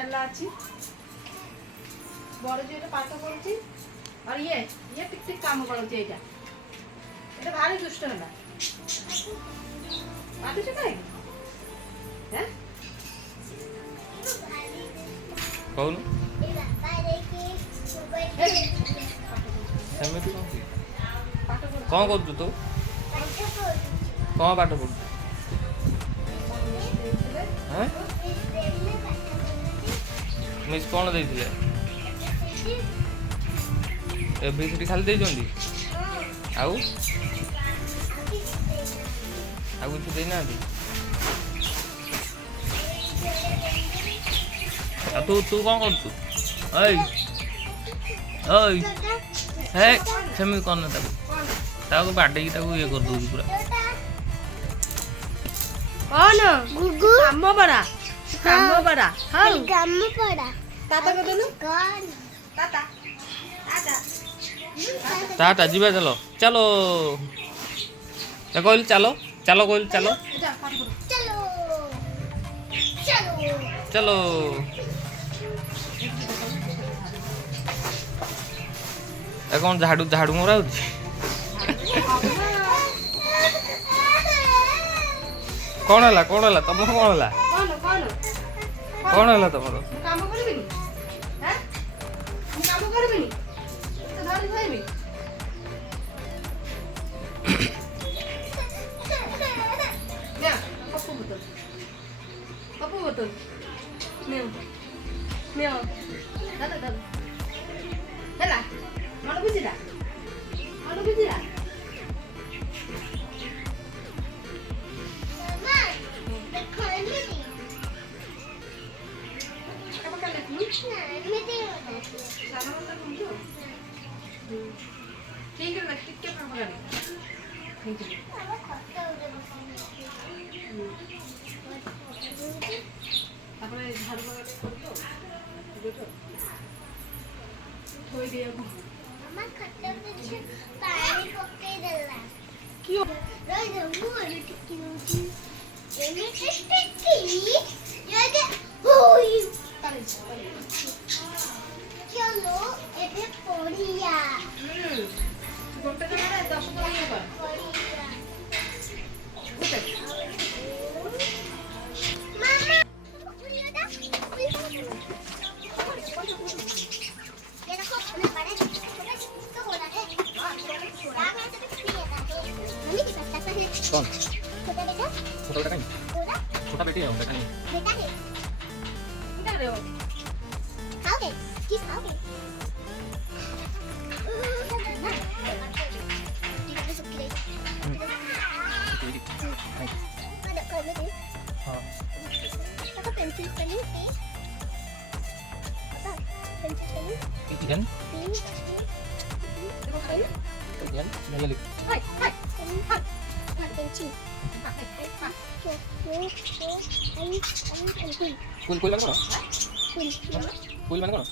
ঠেলা আছে বড় যে এটা পাতা করছি আর ইয়ে টিক টিক কাম করছে এটা ভারী দুষ্ট হলা পাতা সেটাই হ্যাঁ କହୁନୁ ସେମିତି କ'ଣ କରୁଛୁ ତୁ କ'ଣ ପାଠ ପଢୁଛୁ ମିସ୍ କ'ଣ ଦେଇଥିଲେ ଏବିସିଡି ଖାଲି ଦେଇଛନ୍ତି ଆଉ କିଛି ଦେଇନାହାନ୍ତି ତୁ ତୁ କ'ଣ କରୁଛୁ ଏଇ ହେ ସେମିତି କରନା ତାକୁ ବାଡ଼େଇକି ତାକୁ ଇଏ କରିଦେଉଛି ପୁରା କଣ ଗୁଗୁ କାମ ପଡ଼ା ହଉ କାମ ପଡ଼ା ତାତା କରିଦେଲୁ ତାତା टाटा जीवा चलो चलो कहल चलो चलो कहल चलो चलो चलो चलो कौन झाड़ू झाड़ू मरा कौन है तुम कौन है तुम चलो एबे पड़िया गोटे जगह 10 टका कर मामा ये देखो हमने बड़े तो बोला है छोटा मैं तो फ्री है मम्मी की पत्ता पर कौन छोटा बेटा कहीं छोटा बेटी है बेटा नहीं बेटा है क्या रे हो खाओगे किस खाओगे Ikan? Ikan? Mana lagi? Hai, hai. Hai. Pensil. Kuil kuil mana? Kuil. Kuil mana?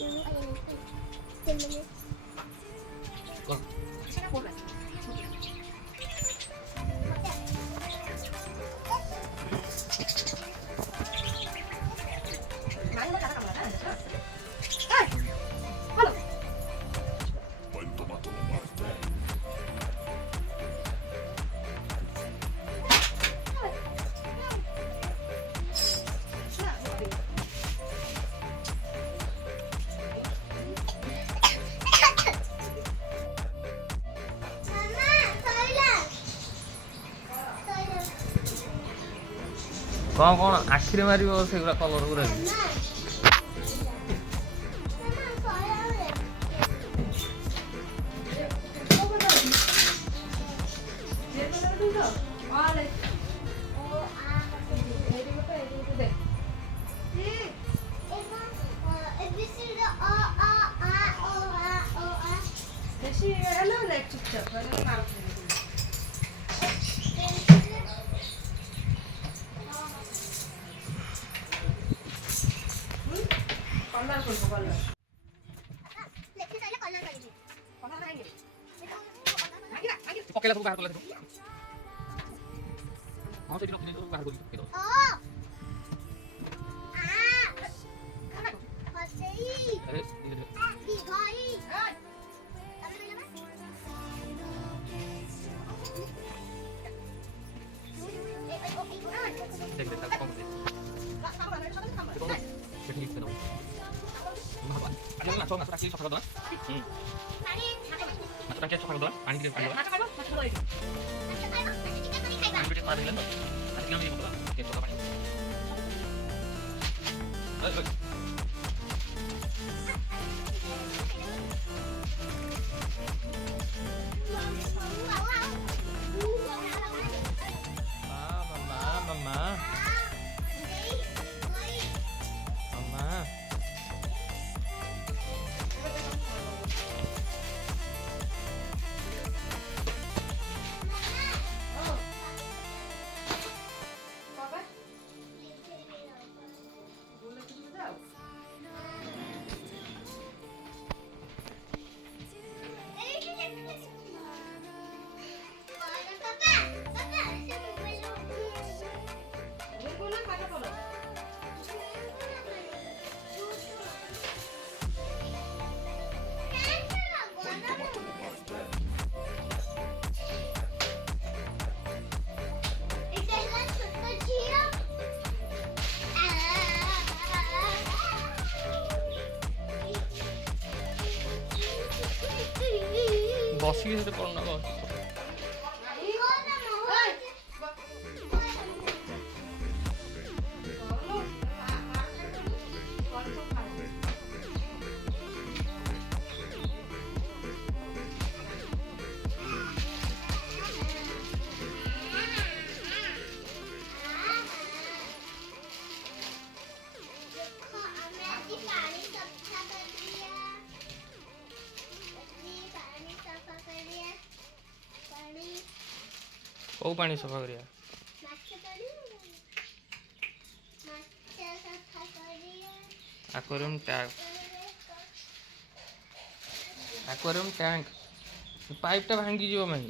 Oh. कौन कौन आखिरी मार से कलर गुरा पकेला सब बाहर कर ले हां से बाहर कर दो ମାଛ ଟାଙ୍କି ସଫା କରିଦେବା। ପାଣି ମାଛ ଟାଙ୍କି ସଫା କରିଦେବା। ପାଣି ଟିକେ ପାଣି ମାଛ ଖାଇବ ମାଛ ଖାଇବ ଏଇଠି। ଖାଇବା ଚିକେନ କରି ଖାଇବା ଟିକେ ପାଣି ଦେଲେ ତ ଆଜି ଆମେ ଇଏ କରିଦେବା। ଟିକେ ଚୋକା ପାଣି। Mama. বাবা বলে তুমি যাও বলবো না কাটা বলো ବସିକି ସେଠି ପଡୁନା ବସ। କୋଉ ପାଣି ସଫା କରିବା? ଆକ୍ୱାରିୟମ୍ ଟ୍ୟାଙ୍କ ପାଇପଟା ଭାଙ୍ଗିଯିବ ମାଇଁ।